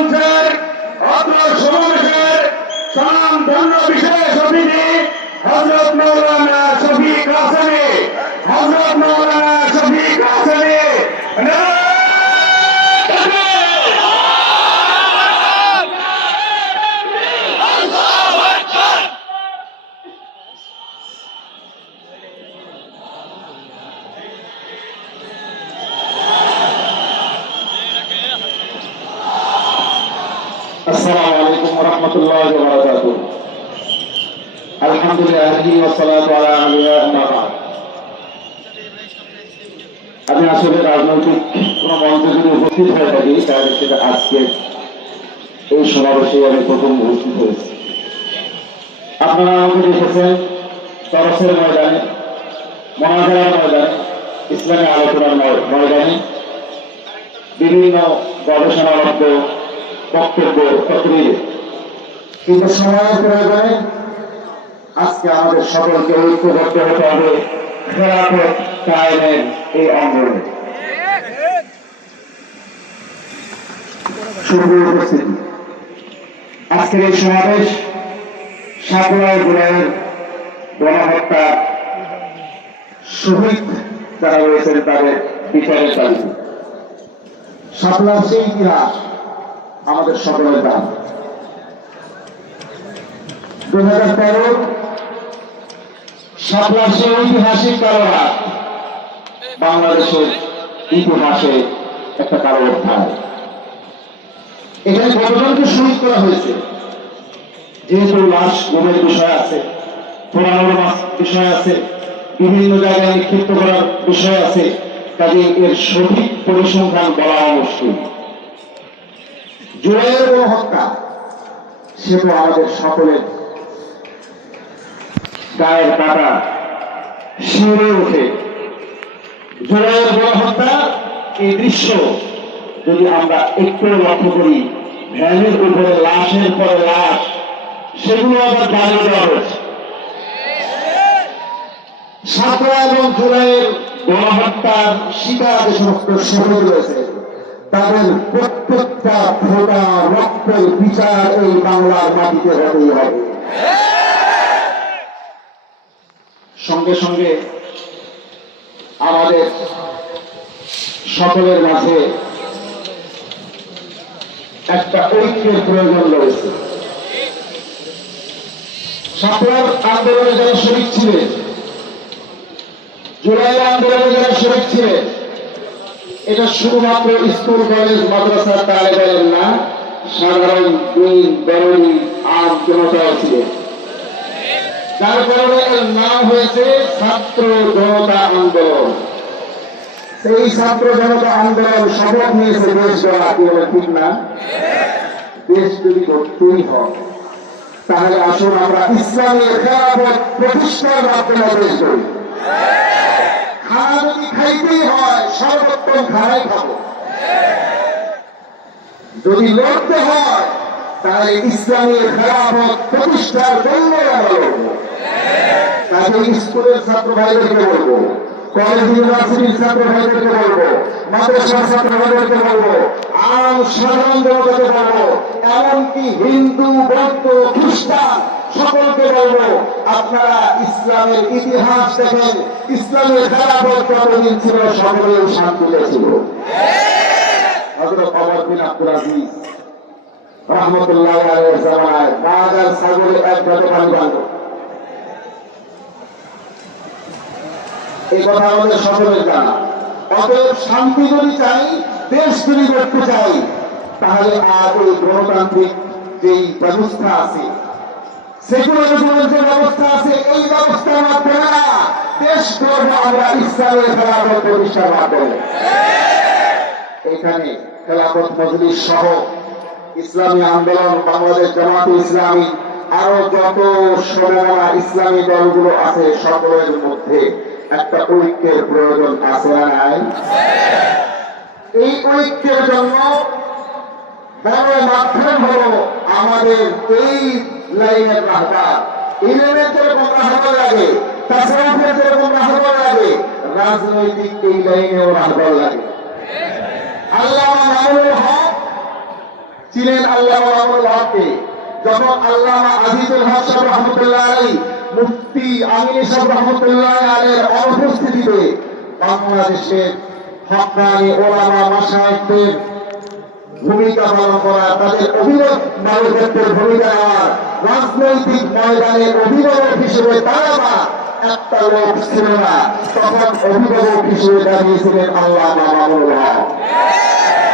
মঞ্চের অত্র সমাবেশের সালাম ধন্য বিশেষ অতিথি হজরত মৌলানা শফিক হাসানি, হজরত মৌলানা শফিক হাসানি الحمد لله والصلاة على أنبياء أما بعد আমি আসলে রাজনৈতিক কোন মঞ্চে যদি উপস্থিত হয়ে থাকি তাহলে সেটা আজকে এই সমাবেশে আমি প্রথম উপস্থিত হয়েছি আপনারা আমাকে দেখেছেন তরফের ময়দানে মনাজারার ময়দানে ইসলামী আলোচনার ময়- ময়দানে বিভিন্ন গবেষণালব্ধ বক্তব্য তকরিরে কিন্তু সময়ের প্রয়োজনে আজকে আমাদের সকলকে ঐক্যবদ্ধ হতে হবে। খেলাফত কায়েমের এই আন্দোলনে আজকের এই সমাবেশ সাকুরাই গুণের গণহত্যা শহীদ যারা রয়েছেন তাদের বিচারের দাবি। সাপলার সেই ইতিহাস আমাদের সকলের দান দু হাজার তেরো সাপলার ঐতিহাসিক কারণা বাংলাদেশের ইতিহাসে একটা কারও অধ্যায় এখানে কতজনকে শহীদ করা হয়েছে। যেহেতু লাশ গুমের বিষয় আছে পোড়ানোর বিষয় আছে, বিভিন্ন জায়গায় নিক্ষিপ্ত করার বিষয় আছে কাজে এর সঠিক পরিসংখ্যান বলা মুশকিল। জুলাইয়ের কোনো হত্যা সে তো আমাদের সকলের গায়ের কাটা শিউরে ওঠে জুলাইয়ের গণহত্যা এই দৃশ্য যদি আমরা একটু লক্ষ্য করি, ভ্যানের উপরে লাশের পরে লাশ, সেগুলো আবার জ্বালিয়ে দেওয়া হয়েছে সাতরা এবং জুলাইয়ের গণহত্যার শিকার যে সমস্ত শহীদ রয়েছে, তাদের প্রত্যেকটা ফোটা রক্তের বিচার এই বাংলার মাটিতে হতেই হবে। সঙ্গে সঙ্গে আমাদের সকলের মাঝে একটা ঐক্যের প্রয়োজন রয়েছে। সাপলার আন্দোলনে যারা শরিক ছিলেন জুলাই আন্দোলনে যারা শরিক ছিলেন, এটা শুধুমাত্র স্কুল, কলেজ মাদ্রাসা তালেবানের না, সাধারণ দিন বেরোনি আম জনতাও ছিলেন। এর নাম হয়েছে ছাত্র জনতা আন্দোলন। সেই ছাত্র জনতা আন্দোলন শপথ নিয়েছে দেশ গড়া বলে ঠিক না। দেশ যদি করতেই হয়, তাহলে আসুন আমরা ইসলামী খেলাফত প্রতিষ্ঠার মাধ্যমে দেশ করি খানা যদি খাইতেই হয়, সর্বোত্তম খানাই খাব। যদি লড়তে হয়, তাহলে ইসলামী খেলাফত প্রতিষ্ঠার জন্য স্কুলের ছাত্র ভাইদেরকে বলব, কলেজ ইউনিভার্সিটির ছাত্র ভাইদেরকে বলব, মাদ্রাসার ছাত্র ভাইদেরকে বলব, আম সাধারণ জনতাকে বলব, এমনকি হিন্দু, বৌদ্ধ, খ্রিস্টান সকলকে বলব, আপনারা ইসলামের ইতিহাস দেখেন, ইসলামের খেলাফত কতদিন ছিল সকলেও শান্তিতে ছিল। রহমতুল্লাহ বাজার সাগরে এক ঘাটে পানি। এই কথা আমাদের সকলের জানা। অতএব শান্তি যদি চাই, দেশ যদি করতে চাই, তাহলে আর ওই গণতান্ত্রিক যেই ব্যবস্থা আছে সেকুলারিজমের যে ব্যবস্থা আছে, এই ব্যবস্থার মাধ্যমে দেশ আমরা ইসলামের খেলাফত প্রতিষ্ঠার মাধ্যমে এখানে খেলাফত মজলিস সহ ইসলামী আন্দোলন, বাংলাদেশ জামাতে ইসলামী, আরও যত সমমনা ইসলামী দলগুলো আছে সকলের মধ্যে একটা ঐক্যের প্রয়োজন আছে না নাই? এই ঐক্যের জন্য বড় মাধ্যম হলো আমাদের এই লাইনের রাহতা ইলেমের যেরকম রাহবার লাগে তাসাউফের যেরকম রাহবার লাগে রাজনৈতিক এই লাইনেও রাহবার লাগে। আল্লাহ মামুনুল হক ছিলেন আল্লাহ মামুনুল হককে, যখন আল্লাহ আজিজুল হক সাহেব রহমতুল্লাহ আলী মুফতি আমিনী সাহেব রহমতুল্লাহ আলের অনুপস্থিতিতে বাংলাদেশের হকানি ওলামা মাসায়কদের ভূমিকা পালন করা, তাদের অভিনব নাগরিকত্বের ভূমিকা নেওয়ার রাজনৈতিক ময়দানে অভিভাবক হিসেবে তারা একটা লোক ছিল না, তখন অভিভাবক হিসেবে দাঁড়িয়েছিলেন আল্লাহ মামুনুল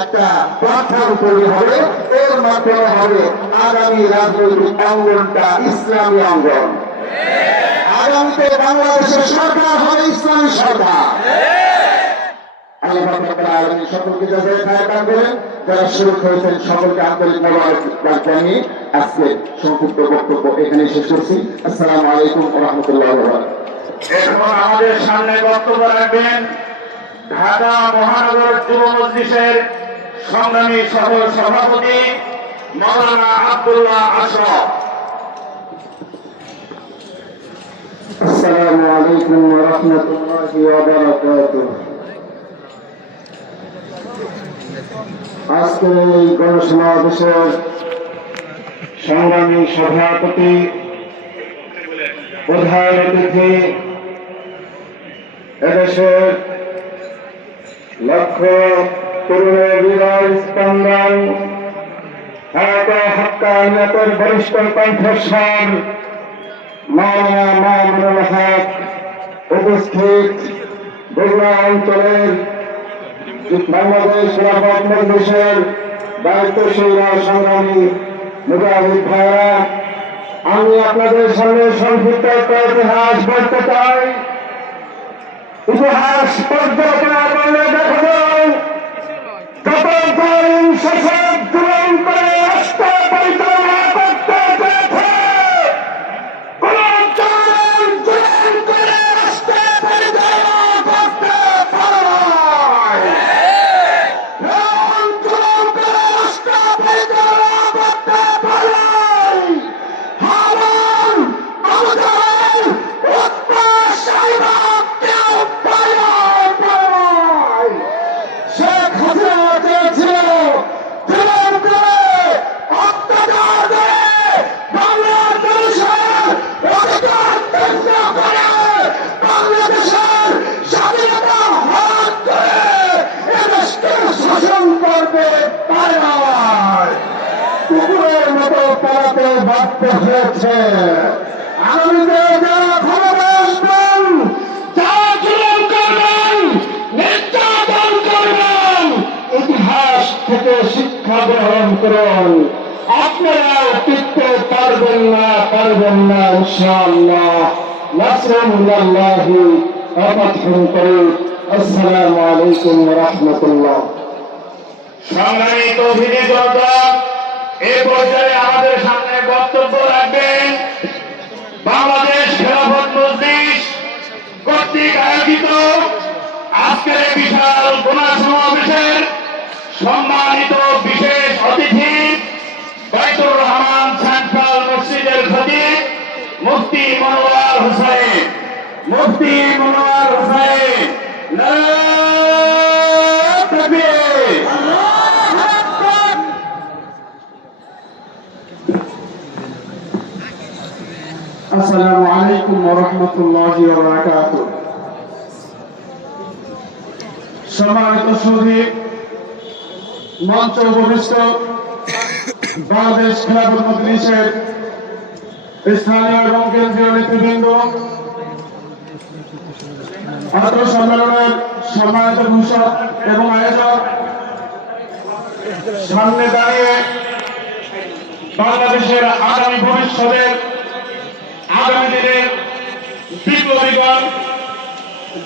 একটা প্ল্যাটফর্ম তৈরি হবে, এর মাধ্যমে হবে আগামী রাজনৈতিক অঙ্গনটা ইসলামী অঙ্গন। আগামীতে বাংলাদেশের সরকার হবে ইসলামী সরকার। সংক্ষিপ্ত বক্তব্য এখানে শেষ করছি। আসসালামু আলাইকুম এখন আমাদের সামনে বক্তব্য রাখবেন ঢাকা মহানগর যুব মজলিসের সংগ্রামী সহ সভাপতি মৌলানা আব্দুল্লাহ আশরফ। আলাইকুম ওয়া রাহমাতুল্লাহি ওয়া বারাকাতুহু। আজকে এই গণসমাবেশের সংগ্রামী সভাপতি, প্রধান অতিথি, এদেশের লক্ষ্য তরুণের হৃদয় স্পন্দন। এত হত্যানিয়তের বরিষ্ঠ কণ্ঠস্বর, মাওলানা মামুনুল হক উপস্থিত বগুড়া অঞ্চলের বাংলাদেশ খেলাফত মজলিসের দায়িত্বশীল সংগ্রামী মুজাহিদ ভাইরা, আমি আপনাদের সামনে সংক্ষিপ্ত ইতিহাস বলতে চাই। ইতিহাস পর্যালোচনা করলে দেখা জালিম শাসক জুলুম করুন আপনারা টিকতে পারবেন না পারবেন না, ইনশাআল্লাহ। আসসালামু আলাইকুম ওয়া রাহমাতুল্লাহ। তৌহিদি জনতা এ পর্যায়ে আমাদের সামনে বক্তব্য রাখবেন বাংলাদেশ খেলাফত মজলিস কর্তৃক আয়োজিত আজকের বিশাল গোনা সমাবেশের সম্মানিত বাইতুর রহমান সেন্ট্রাল মসজিদের খতিব মুফতি মনোয়ার হোসেন মুফতি মনোয়ার হোসেন। আসসালামু আলাইকুম ওয়া রাহমাতুল্লাহি ওয়া সম্মানিত সুধী মঞ্চ উপবিষ্ট বাংলাদেশ খেলাফত মজলিসের স্থানীয় এবং কেন্দ্রীয় নেতৃবৃন্দ ছাত্র সম্মেলনের সম্মানিত ঘোষক এবং আয়োজক, সামনে দাঁড়িয়ে বাংলাদেশের আগামী ভবিষ্যতের আগামী দিনের বিপ্লবীগণ,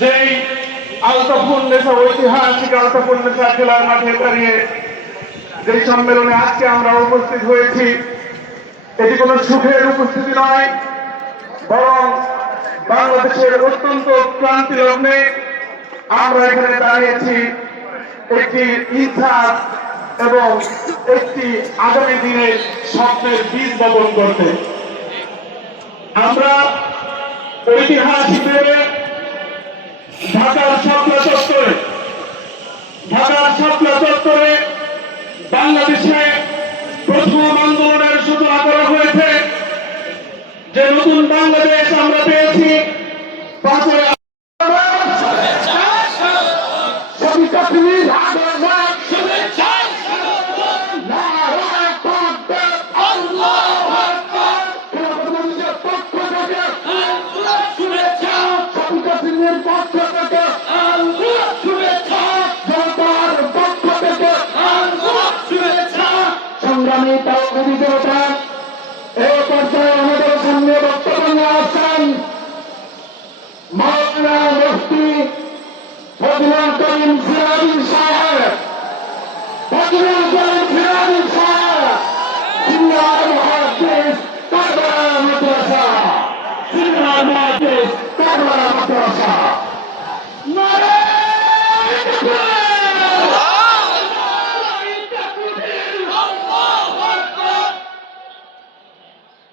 যেই আলতাফুন্নেসা ঐতিহাসিক আলতাফুন্নেসা খেলার মাঠে দাঁড়িয়ে যে সম্মেলনে আজকে আমরা উপস্থিত হয়েছি, এটি কোনো সুখের উপস্থিতি নয়, বরং বাংলাদেশের অত্যন্ত ক্লান্তি লগ্নে আমরা এখানে দাঁড়িয়েছি একটি ইতিহাস এবং একটি আগামী দিনের স্বপ্নের বীজ বপন করতে। আমরা ঐতিহাসিকভাবে ঢাকার স্বপ্ন চত্বরে ঢাকার স্বপ্ন চত্বরে বাংলাদেশে প্রথম আন্দোলনের সূচনা করা হয়েছে। যে নতুন বাংলাদেশ আমরা পেয়েছি পাঁচই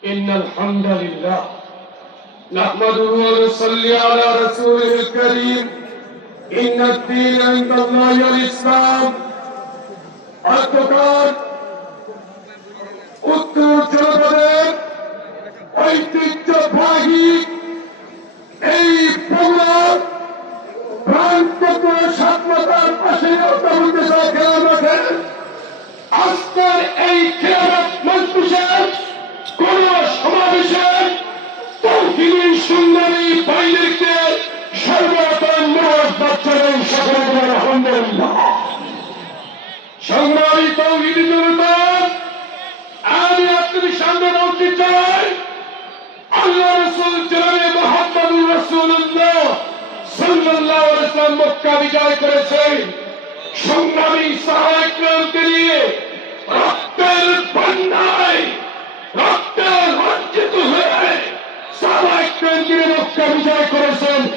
إن الحمد لله نحمده ونصلي على رسوله الكريم إن الدين عند الله الإسلام অধ্যকার উত্তর জনপদের ঐতিহ্যবাহী প্রাণপত্র স্বাধীনতার পাশে abrir coração.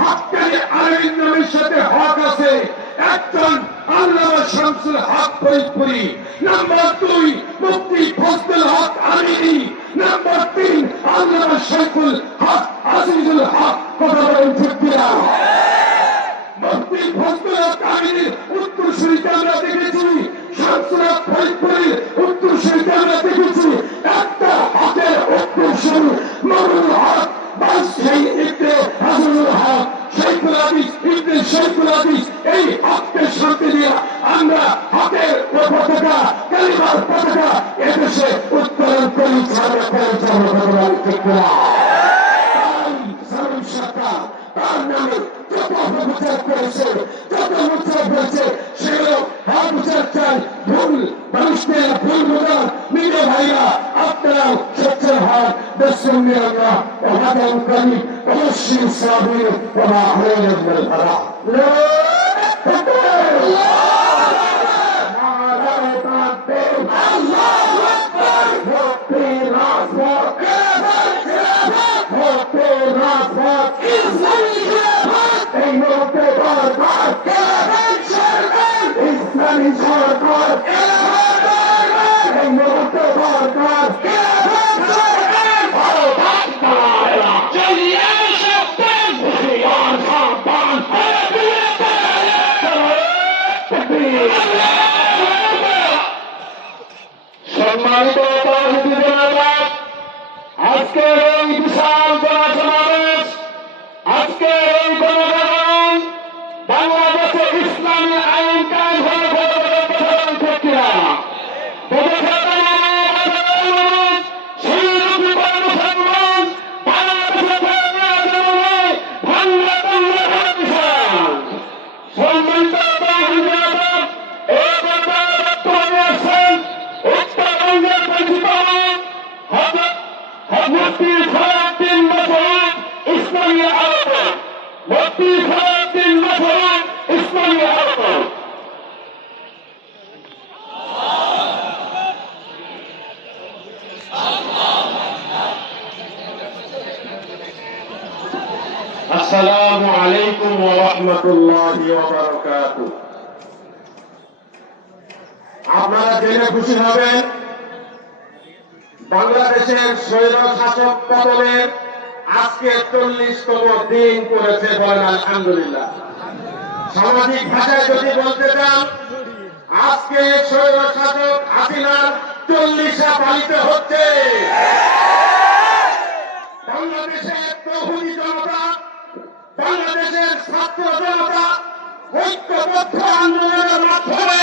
হকানি আইন নামের সাথে হক আছে। একজন আল্লামা শামসুল হক ফরিদপুরি। নাম্বার দুই, মুফতি ফজলুল হক আমিনী। নাম্বার তিন, আল্লামা শেখুল হক আজিজুল হক। কথা বলেন কিনা? মুফতি ফজলুল হক আমিনীর উত্তরসূরিতে আমরা দেখেছি। শামসুল হক ফরিদপুরির উত্তরসূরিতে আমরা দেখেছি। একটা হকের উত্তরসূরি মরুল হক বাস সেই ইবনে হাসানুল হক শেখুল হাদিস ইবনে শেখুল হাদিস এই হককে শান্তি দিয়া আমরা হকের ও পতাকা কালিমার পতাকা এদেশে উত্তোলন করি ছাড়া পরিচালনা ঠিক না সরকার, তার নামে যত অপপ্রচার করেছে, যত প্রচার করেছে সেগুলো অপপ্রচার চাই ভুল মানুষকে ভুল বোঝার মিলে ভাইরা হন বেসম্মি আল্লাহ ও হাদাম করি অবশ্যই সাবির ও মা হয়ে সরকার আসসালামু আলাইকুম ওয়া রাহমাতুল্লাহি ওয়া আপনারা জেনে খুশি হবেন, বাংলাদেশের স্বৈর শাসক পতনের আজকে চল্লিশতম দিন করেছে বলেন আলহামদুলিল্লাহ। সামাজিক ভাষায় যদি বলতে চান, আজকে স্বৈর শাসক হাসিনার চল্লিশা পালিত হচ্ছে। বাংলাদেশের তহুদি জনতা বাংলাদেশের ছাত্র জনতা ঐক্যবদ্ধ আন্দোলনের মাধ্যমে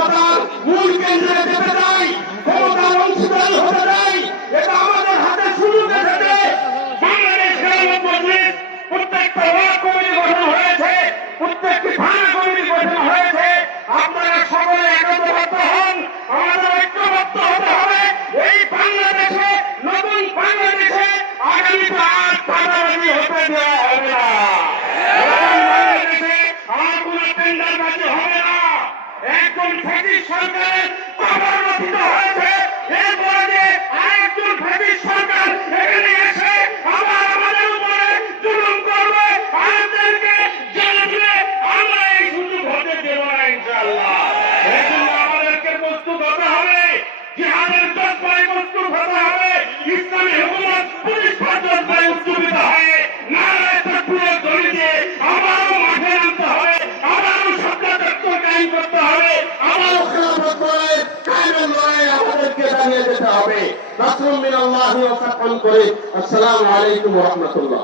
আমিও সকল করে। আসসালামু আলাইকুম রহমতুল্লাহ।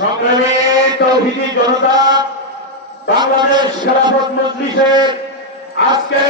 সংগ্রামী বাংলাদেশ আজকে